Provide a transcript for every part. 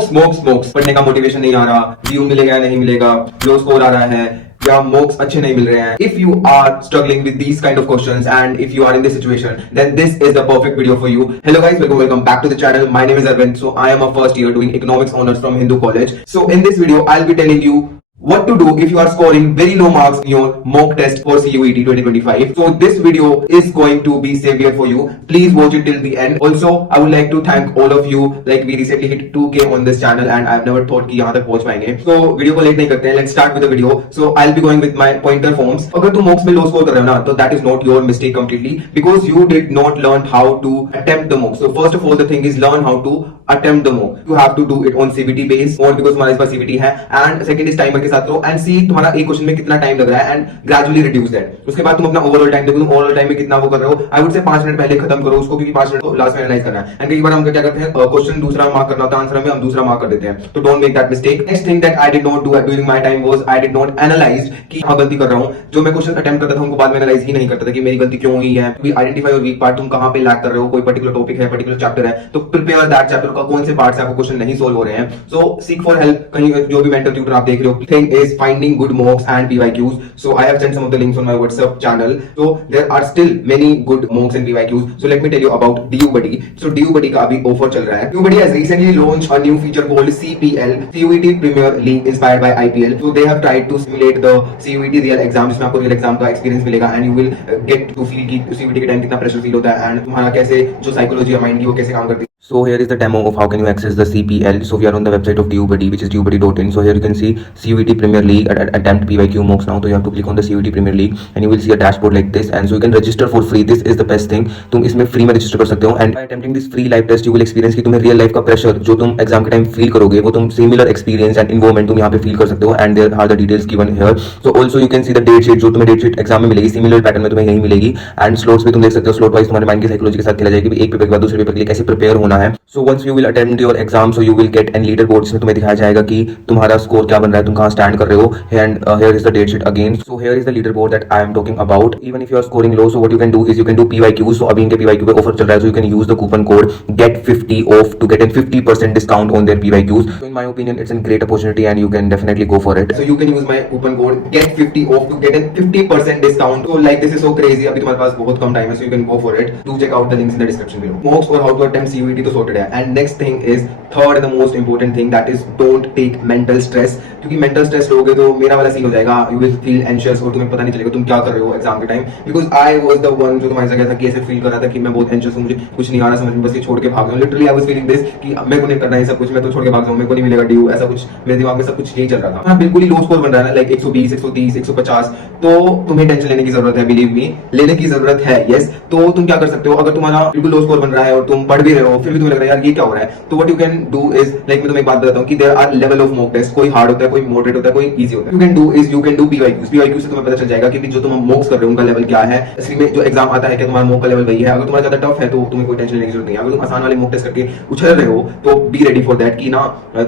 Smokes पढ़ने का motivation नहीं आ रहा, व्यू मिलेगा या नहीं मिलेगा, लो स्कोर आ रहा है या मॉक्स अच्छे नहीं मिल रहे हैं. If you are struggling with these kind of questions and if you are in this situation, then this is the perfect video for you. Hello guys, welcome back to the channel. My name is Arvind. So I am a first year doing economics honors from Hindu College. So in this video I'll be telling you what to do if you are scoring very low marks in your mock test for CUET 2025. So this video is going to be savior for you. Please watch it till the end. Also, I would like to thank all of you. Like we recently hit 2K on this channel and I've never thought कि यहाँ तक पहुँच पाएंगे. So video को late नहीं करते हैं. Let's start with the video. So I'll be going with my pointer forms. अगर तुम mocks में low score कर रहे हो ना, तो that is not your mistake completely because you did not learn how to attempt the mock. So first of all, the thing is learn how to attempt the mock. You have to do it on CBT base, more because हमारे पास CBT है. And second is timer के साथ करो and see तुम्हारा एक question में कितना time लग रहा है and gradually reduce that. उसके बाद तुम अपना ओवरऑल टाइम देखो, तुम ओवरऑल टाइम में कितना वो कर रहे हो. I would say 5 मिनट पहले खत्म करो उसको क्योंकि 5 मिनट को लास्ट में एनालाइज करना है. एंड कई बार हम क्या करते हैं, क्वेश्चन दूसरा मार्क करना होता है, आंसर में हम दूसरा मार्क कर देते हैं. तो don't make that mistake. Next thing that I did not do during my time was I did not analyse कि हाँ गलती कर रहा हूँ. जो मैं क्वेश्चन अटेम्प्ट करता था उनको बाद में एनालाइज ही नहीं करता था कि मेरी गलती क्यों हुई है. आइडेंटिफाई योर वीक पार्ट, तुम कहां पे लैग कर रहे हो. कोई पर्टिकुलर टॉपिक है, पर्टिकुलर चैप्टर है, तो प्रिपेयर दैट चैप्टर का कौन से पार्ट से आपको क्वेश्चन नहीं सोल्व हो रहे हैं. सो सीक फॉर हेल्प. कहीं जो भी मेंटर ट्यूटर आप देख रहे हो, thing is finding good मॉक्स and PYQs. So I have sent some of the links on my WhatsApp channel. So there are still many good mocks and PYQs. So let me tell you about DUBuddy. So DUBuddy का अभी offer चल रहा है. DUBuddy has recently launched a new feature called CPL, CUET Premier League inspired by IPL. So they have tried to simulate the CUET real exam, जिसमें आपको real exam का experience मिलेगा and you will get to feel कि CUET के time कितना pressure feel होता है and तुम्हारा कैसे जो psychology है mind की वो कैसे काम करती है. So here is the demo of how can you access the CPL. So we are on the website of DUBuddy, which is dubuddy.in. So here you can see CUET Premier League attempt PYQ mocks now. So you have to click on the CUET Premier League and you will see a dashboard like this. And so you can register for free. This is the best thing. तुम इसमें free में register कर सकते हो. And by attempting this free live test, you will experience कि तुम्हें real life का pressure जो तुम exam के time feel करोगे, वो तुम similar experience and environment तुम यहाँ पे feel कर सकते हो. And there are the details given here. So also you can see the date sheet जो तुम्हें date sheet exam में मिलेगी, similar pattern में तुम्हें यही मिलेगी. And slots भी तुम देख सकते हो. Slot wise तुम्हारे mind की psychology के साथ खेला जाएगा कि एक पेपर के बाद दूसरे पेपर के लिए कैसे prepare होना है. So once you will attempt your exam, so you will get an leaderboard जिसमें तुम्हें दिखाया जाएगा कि तुम्हारा स्कोर क्या बन रहा है, तुम कहाँ स्टैंड कर रहे हो. And here is the date sheet again. So here is the leaderboard that I am talking about. Even if you are scoring low, so what you can do is you can do PYQs. So अभी इनके PYQ पे offer चल रहा है, so you can use the coupon code GET50 off to get a 50% discount on their PYQs. So in my opinion, it's a great opportunity and you can definitely go for it. So you can use my coupon code GET50 off to get a 50% discount. So like this is so crazy. अभी तुम्हारे पास बहुत कम time है, so you can go for it. Do check out the links in the description below. Mocks or how to attempt CUET तो sorted है. And next thing is third and the most important thing, that is don't take mental stress. क्योंकि mental stress लोगे तो मेरा वाला scene हो जाएगा. You will feel anxious और तुम्हें पता नहीं चलेगा तुम क्या कर रहे हो एग्जाम के time. Because I was the one जो तुम्हारे साथ गया था कि ऐसे फील कर रहा था कि मैं बहुत anxious हूँ, मुझे कुछ नहीं आ रहा समझ में, बस ये छोड़ के भाग जाऊँ. Literally I was feeling this कि मेरे को नहीं करना है सब कुछ, मैं तो छोड़ के भाग जाऊँ, मेरे को नहीं मिलेगा ड्यू, ऐसा कुछ मेरे दिमाग में सब कुछ यही चल रहा था. हाँ बिल्कुल ही लो स्कोर बन रहा है ना, लाइक 120, 130, 150, तो तुम्हें टेंशन लेने की जरूरत है. बिलीव मी, लेने की जरूरत है. यस, तो तुम क्या कर सकते हो अगर तुम्हारा बिल्कुल लो स्कोर बन रहा है और तुम पढ़ भी रहे हो फिर भी तुम्हें लग रहा है यार ये क्या हो रहा है, तो what you can do is like मैं तुम्हें एक बात बताता हूँ कि there are level of mock test. कोई हार्ड होता है, कोई मॉडरेट होता है, कोई इजी होता है. You can do is you can do PYQs. PYQ से तुम्हें पता चल जाएगा कि जो तुम मॉक्स कर रहे हो उनका लेवल क्या है. असली में जो एग्जाम आता है क्या तुम्हारा मॉक का लेवल वही है. अगर तुम्हारा ज्यादा टफ है तो तुम्हें कोई टेंशन लेने की जरूरत नहीं है. अगर तुम आसान वाले मॉक टेस्ट करके उछल रहे हो तो बी रेडी फॉर दैट कि ना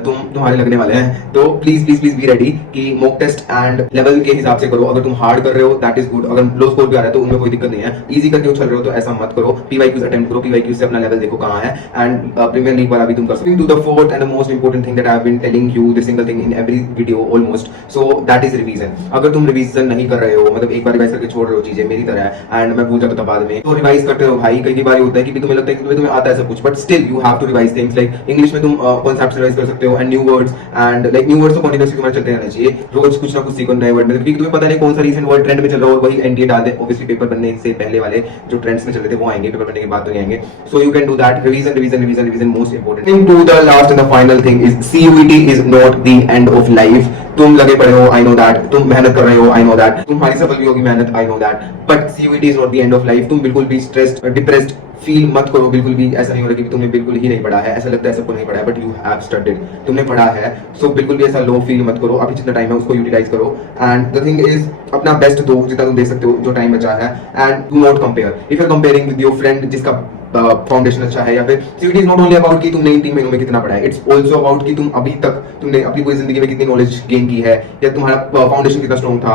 तुम्हारे लगने वाले हैं. तो प्लीज बी रेडी कि मॉक टेस्ट एंड लेवल के हिसाब से करो. अगर तुम हार्ड कर रहे हो दैट इज गुड, अगर लो स्कोर भी आ रहा है तो उनमें कोई दिक्कत नहीं है. इजी करके उछल रहे हो तो ऐसा मत करो. PYQs अटेम्प्ट करो, PYQs से अपना लेवल देखो कहां है एंड प्रीमियर लीग वाला भी तुम कर सकते हो. To the fourth and the most important thing that I have been telling you this single thing in every video almost, so that is revision. अगर तुम रिवीजन नहीं कर रहे हो, मतलब एक बार रिवाइज करके छोड़ रहे हो चीजें मेरी तरह है एंड मैं भूल जाता था बाद में, तो रिवाइज करते रहो भाई. कई बार होता है कि तुम्हें लगता है कि तुम्हें आता है सब कुछ, but still you have to revise things. Like English में तुम कॉन्सेप्ट्स रिवाइज कर सकते हो and new words and like new words तो कंटीन्यूअसली तुम्हारे चलते रहना चाहिए. रोज कुछ ना कुछ सीखो नए वर्ड में, क्योंकि तुम्हें पता नहीं कौन सा रीसेंट वर्ड ट्रेंड में चल रहा हो वही एनटीए डाल दे. ऑब्वियसली पेपर बनने से पहले वाले जो ट्रेंड्स में चल रहे थे वो आएंगे, पेपर बनने के बाद तो नहीं आएंगे. So you can do that. Revision most important thing. To the last and the final thing is CUET is not the end of life. तुम लगे पड़े हो, आई नो दैट. तुम मेहनत कर रहे हो, आई नो दैट. तुम्हारी सफल भी होगी मेहनत, I know that. But CUET is not the end of life. तुम बिल्कुल भी स्ट्रेस्ड डिप्रेस्ड फील मत करो. बिल्कुल भी ऐसा नहीं हो रहा कि तुमने बिल्कुल ही नहीं पढ़ा है. ऐसा लगता है सबको नहीं पढ़ा है, बट यू हैव स्टडीड. तुमने पढ़ा है. सो बिल्कुल भी ऐसा लो फील मत करो. अभी जितना टाइम है उसको यूटिलाइज करो एंड द थिंग इज अपना बेस्ट दो जितना तुम दे सकते हो जो टाइम बचा है. And do not compare. If you are comparing with your friend जिसका फाउंडेशन अच्छा है, या फिर CUET is not only about कि तुमने इन 3 महीनों में कितना पढ़ा है, इट्स ऑल्सो अबाउट कि तुम अभी तक तुमने अपनी पूरी जिंदगी में कितनी नॉलेज गेन की है, या तुम्हारा फाउंडेशन कितना स्ट्रॉन्ग था।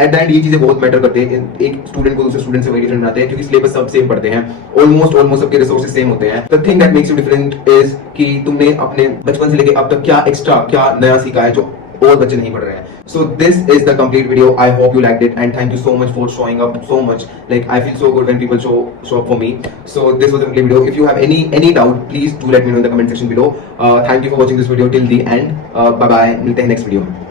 एट द एंड ये चीजें बहुत मैटर करते हैं, एक स्टूडेंट को दूसरे स्टूडेंट से वही डिफरेंट बनाते हैं, क्योंकि सिलेबस सब सेम पढ़ते हैं, ऑलमोस्ट सबके रिसोर्सेज सेम होते हैं। The thing that makes you different is कि तुमने अपने बचपन से लेके अब तक क्या एक्स्ट्रा, क्या नया सीखा है जो और बच्चे नहीं पढ़ रहे हैं। So this is the complete video. I hope you liked it, and thank you so much for showing up so much. Like, I feel so good when people show up for me. So this was the complete video. If you have any doubt, please do let me know in the comment section below. Thank you for watching this video till the end. Bye bye. मिलते हैं next video में.